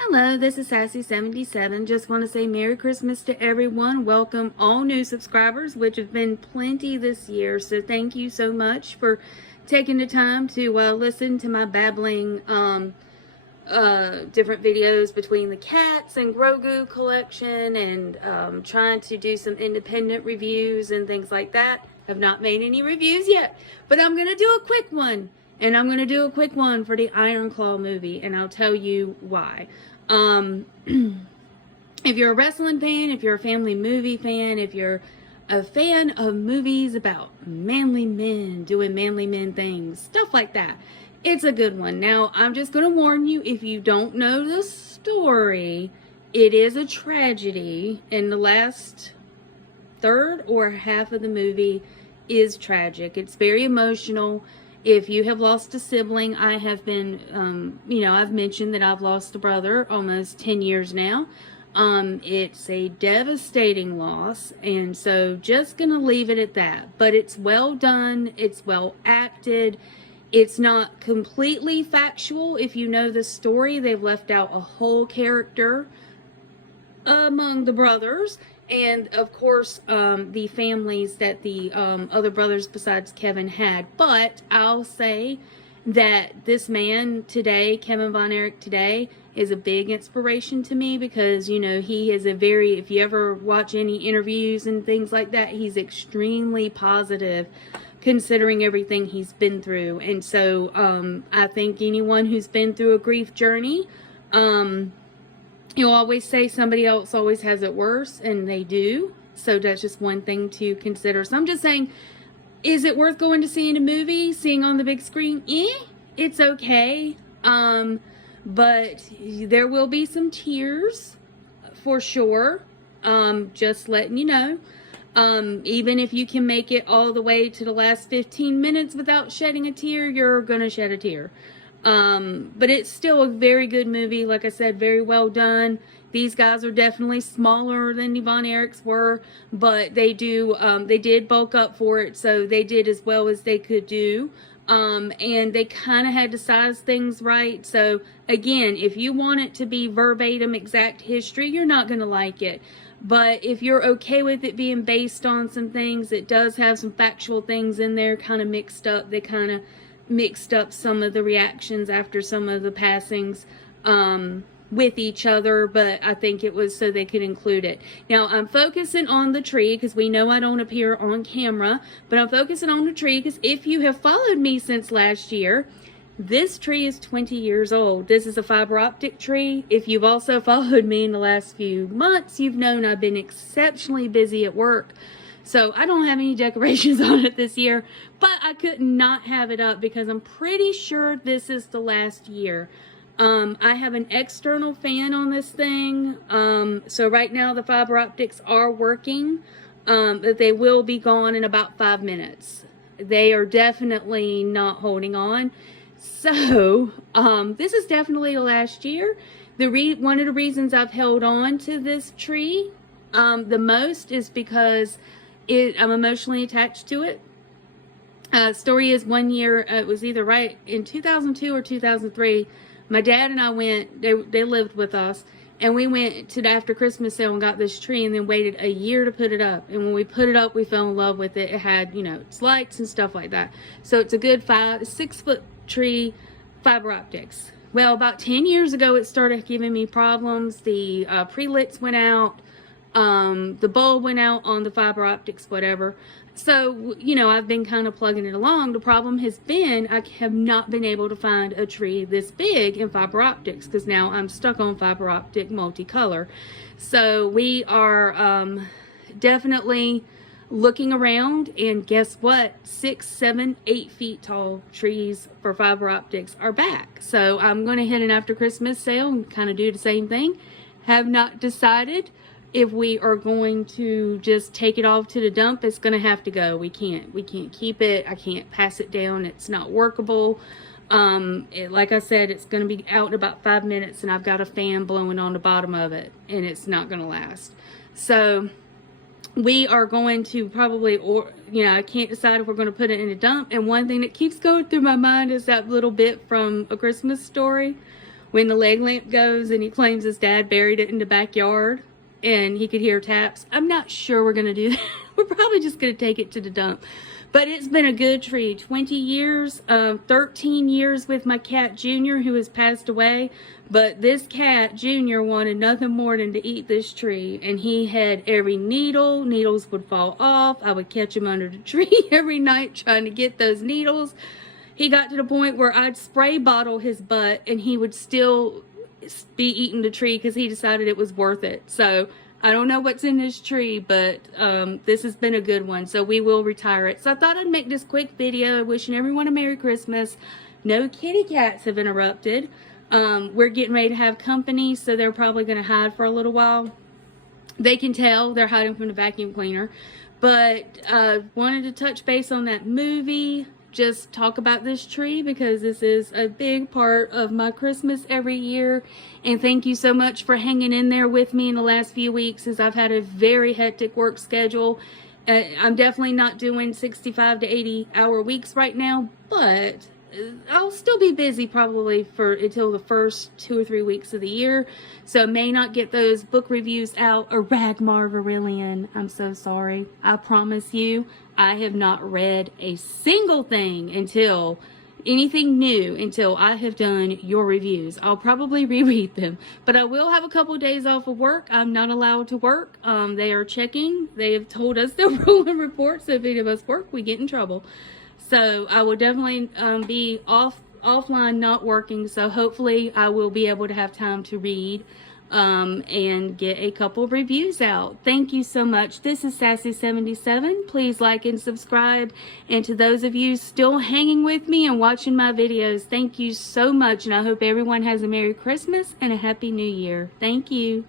Hello, this is Sassy77. Just want to say Merry Christmas to everyone. Welcome all new subscribers, which have been plenty this year. So thank you so much for taking the time to listen to my babbling different videos between the cats and Grogu collection and trying to do some independent reviews and things like that. Have not made any reviews yet, but I'm going to do a quick one. And I'm going to do a quick one for the Iron Claw movie, and I'll tell you why. If you're a wrestling fan, if you're a family movie fan, if you're a fan of movies about manly men doing manly men things, stuff like that, it's a good one. Now, I'm just going to warn you, if you don't know the story, it is a tragedy, and the last third or half of the movie is tragic. It's very emotional. If you have lost a sibling, I have been, I've mentioned that I've lost a brother almost 10 years now. It's a devastating loss, and so just going to leave it at that. But it's well done. It's well acted. It's not completely factual. If you know the story, they've left out a whole character among the brothers. And, of course, the families that the other brothers besides Kevin had. But I'll say that this man today, Kevin Von Erich today, is a big inspiration to me because, he is if you ever watch any interviews and things like that, he's extremely positive considering everything he's been through. And so I think anyone who's been through a grief journey, you'll always say somebody else always has it worse, and they do. So that's just one thing to consider. So I'm just saying, is it worth going to see in a movie, seeing on the big screen? It's okay. But there will be some tears for sure. Just letting you know. Even if you can make it all the way to the last 15 minutes without shedding a tear, you're going to shed a tear. But it's still a very good movie. Like I said, very well done. These guys are definitely smaller than the Von Erichs were, but they did bulk up for it, so they did as well as they could do. And they kind of had to size things right. So again, if you want it to be verbatim exact history, you're not going to like it. But if you're okay with it being based on some things, it does have some factual things in there kind of mixed up. They kind of mixed up some of the reactions after some of the passings with each other, but I think it was so they could include it. Now, I'm focusing on the tree because we know I don't appear on camera, but I'm focusing on the tree because if you have followed me since last year, this tree is 20 years old. This is a fiber optic tree. If you've also followed me in the last few months, you've known I've been exceptionally busy at work. So I don't have any decorations on it this year, but I could not have it up because I'm pretty sure this is the last year. I have an external fan on this thing. So right now the fiber optics are working, but they will be gone in about 5 minutes. They are definitely not holding on. So this is definitely the last year. One of the reasons I've held on to this tree the most is because I'm emotionally attached to it. Story is 1 year, it was either right in 2002 or 2003. My dad and I went, they lived with us, and we went to the after Christmas sale and got this tree and then waited a year to put it up. And when we put it up, we fell in love with it. It had, its lights and stuff like that. So it's a good 6 foot tree, fiber optics. Well, about 10 years ago, it started giving me problems. The pre-lits went out. The bulb went out on the fiber optics, whatever. So, I've been kind of plugging it along. The problem has been I have not been able to find a tree this big in fiber optics because now I'm stuck on fiber optic multicolor. So we are definitely looking around, and guess what? 6, 7, 8 feet tall trees for fiber optics are back. So I'm going to hit an after Christmas sale and kind of do the same thing. Have not decided if we are going to just take it off to the dump. It's going to have to go. We can't keep it. I can't pass it down. It's not workable. Like I said, it's going to be out in about 5 minutes, and I've got a fan blowing on the bottom of it, and it's not going to last. So we are going to probably, I can't decide if we're going to put it in a dump. And one thing that keeps going through my mind is that little bit from A Christmas Story when the leg lamp goes and he claims his dad buried it in the backyard and he could hear taps. I'm not sure we're going to do that. We're probably just going to take it to the dump. But it's been a good tree. 20 years, 13 years with my cat Junior, who has passed away. But this cat Junior wanted nothing more than to eat this tree. And he had every needle. Needles would fall off. I would catch him under the tree every night trying to get those needles. He got to the point where I'd spray bottle his butt and he would still be eating the tree because he decided it was worth it. So I don't know what's in this tree, but this has been a good one, so we will retire it. So I thought I'd make this quick video wishing everyone a Merry Christmas. No kitty cats have interrupted. We're getting ready to have company, so they're probably going to hide for a little while. They can tell they're hiding from the vacuum cleaner. But wanted to touch base on that movie. Just talk about this tree because this is a big part of my Christmas every year. And thank you so much for hanging in there with me in the last few weeks, as I've had a very hectic work schedule. I'm definitely not doing 65 to 80 hour weeks right now, but I'll still be busy probably until the first 2 or 3 weeks of the year. So I may not get those book reviews out. Or Ragmar Varillion, I'm so sorry. I promise you, I have not read a single thing anything new until I have done your reviews. I'll probably reread them, but I will have a couple of days off of work. I'm not allowed to work. They are checking. They have told us they're rolling reports. So if any of us work, we get in trouble. So I will definitely be offline, not working. So hopefully I will be able to have time to read and get a couple of reviews out. Thank you so much. This is Sassy77. Please like and subscribe. And to those of you still hanging with me and watching my videos, thank you so much. And I hope everyone has a Merry Christmas and a Happy New Year. Thank you.